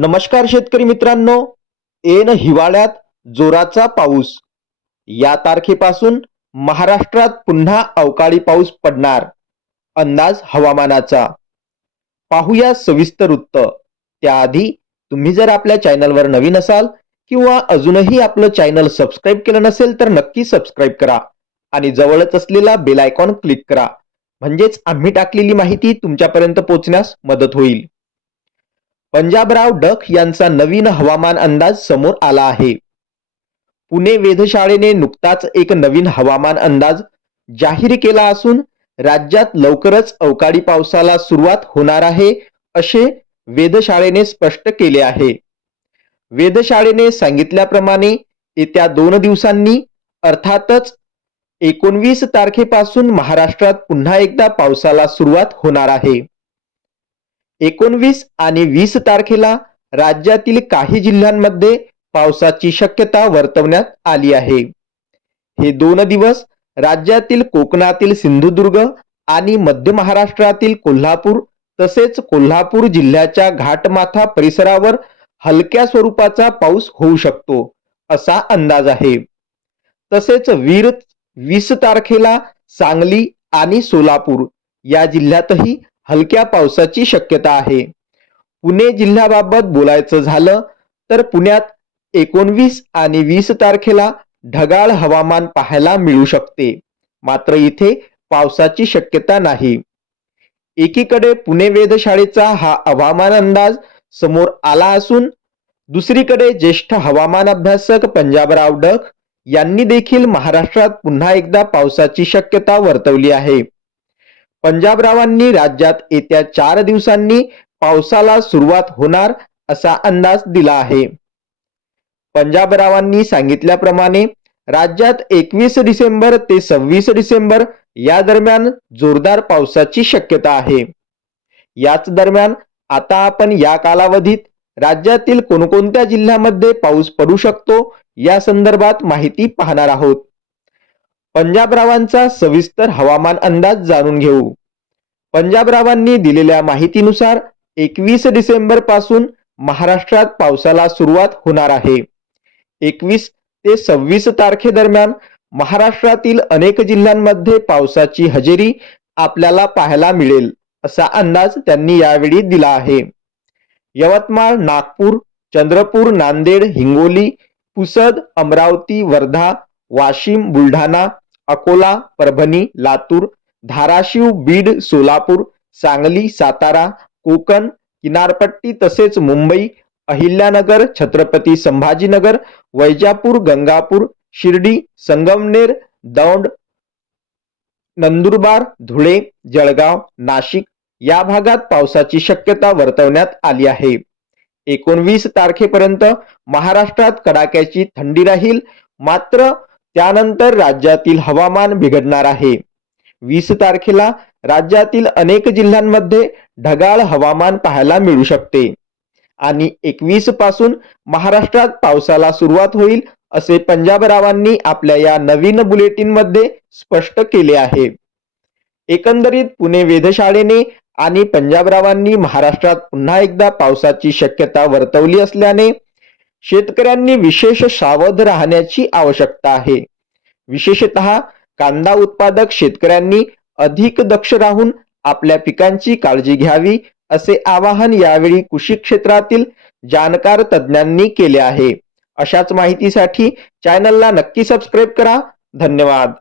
नमस्कार शेतकरी मित्रांनो. एन हिवाळ्यात जोराचा पाऊस. या तारखेपासून महाराष्ट्रात पुन्हा अवकाळी पाऊस पडणार. अंदाज हवामानाचा. पाहूया सविस्तर वृत्त त्याआधी तुम्ही जर आपल्या चॅनलवर नवीन असाल किंवा अजूनही आपलं चॅनल सबस्क्राईब केलं नसेल तर नक्की सबस्क्राईब करा आणि जवळच असलेला बेल आयकॉन क्लिक करा. म्हणजेच आम्ही टाकलेली माहिती तुमच्यापर्यंत पोहोचण्यास मदत होईल. पंजाबराव डक यांचा नवीन हवामान अंदाज समोर आला आहे. पुणे वेधशाळेने नुकताच एक नवीन हवामान अंदाज जाहीर केला असून राज्यात लवकरच अवकाळी पावसाला सुरुवात होणार आहे असे वेधशाळेने स्पष्ट केले आहे. वेधशाळेने सांगितल्याप्रमाणे येत्या दोन दिवसांनी अर्थातच एकोणवीस तारखेपासून महाराष्ट्रात पुन्हा एकदा पावसाला सुरुवात होणार आहे. एकोणवीस आणि वीस तारखेला राज्यातील काही जिल्ह्यांमध्ये पावसाची शक्यता वर्तवण्यात आली आहे. हे दोन दिवस राज्यातील कोकणातील सिंधुदुर्ग आणि मध्य महाराष्ट्रातील कोल्हापूर तसेच कोल्हापूर जिल्ह्याच्या घाटमाथा परिसरावर हलक्या स्वरूपाचा पाऊस होऊ शकतो असा अंदाज आहे. तसेच वीर वीस तारखेला सांगली आणि सोलापूर या जिल्ह्यातही हलक्या पावसाची शक्यता आहे. पुणे जिल्ह्याबाबत बोलायचं झालं तर पुण्यात एकोणवीस आणि वीस तारखेला ढगाळ हवामान पाहायला मिळू शकते. मात्र इथे पावसाची शक्यता नाही. एकीकडे पुणे वेधशाळेचा हा हवामान अंदाज समोर आला असून दुसरीकडे ज्येष्ठ हवामान अभ्यासक पंजाबराव डक यांनी देखील महाराष्ट्रात पुन्हा एकदा पावसाची शक्यता वर्तवली आहे. पंजाबरावांनी राज्यात येत्या चार दिवसांनी पावसाला सुरुवात होणार असा अंदाज दिला आहे. पंजाबरावांनी सांगितल्याप्रमाणे राज्यात एकवीस डिसेंबर ते सव्वीस डिसेंबर या दरम्यान जोरदार पावसाची शक्यता आहे. याच दरम्यान आता आपण या कालावधीत राज्यातील कोणकोणत्या जिल्ह्यामध्ये पाऊस पडू शकतो या संदर्भात माहिती पाहणार आहोत. पंजाबरावांचा सविस्तर हवामान अंदाज जाणून घेऊ. पंजाबरावांनी दिलेल्या माहितीनुसार एकवीस डिसेंबरपासून महाराष्ट्रात पावसाला सुरुवात होणार आहे. एकवीस ते सव्वीस तारखेदरम्यान महाराष्ट्रातील अनेक जिल्ह्यांमध्ये पावसाची हजेरी आपल्याला पाहायला मिळेल असा अंदाज त्यांनी यावेळी दिला आहे. यवतमाळ नागपूर चंद्रपूर नांदेड हिंगोली पुसद अमरावती वर्धा वाशिम बुलढाणा अकोला परभणी लातूर धाराशिव बीड सोलापूर सांगली सातारा कोकण किनारपट्टी तसेच मुंबई अहिल्यानगर छत्रपती संभाजीनगर वैजापूर गंगापूर शिर्डी संगमनेर दौंड नंदुरबार धुळे जळगाव नाशिक या भागात पावसाची शक्यता वर्तवण्यात आली आहे. एकोणवीस तारखेपर्यंत महाराष्ट्रात कडाक्याची थंडी राहील मात्र त्यानंतर राज्यातील हवामान बिघडणार आहे. वीस तारखेला राज्यातील अनेक जिल्ह्यांमध्ये ढगाळ हवामान पाहायला मिळू शकते. आणि एकवीसपासून महाराष्ट्रात पावसाला सुरुवात होईल असे पंजाबरावांनी आपल्या या नवीन बुलेटिनमध्ये स्पष्ट केले आहे. एकंदरीत पुणे वेधशाळेने आणि पंजाबरावांनी महाराष्ट्रात पुन्हा एकदा पावसाची शक्यता वर्तवली असल्याने शेतकऱ्यांनी विशेष सावध राहण्याची आवश्यकता आहे. विशेषतः कांदा उत्पादक शेतकऱ्यांनी अधिक दक्ष राहून आपल्या पिकांची काळजी घ्यावी असे आवाहन यावेळी कृषी क्षेत्रातील जाणकार तज्ज्ञांनी केले आहे. अशाच माहितीसाठी चॅनलला नक्की सबस्क्राईब करा. धन्यवाद.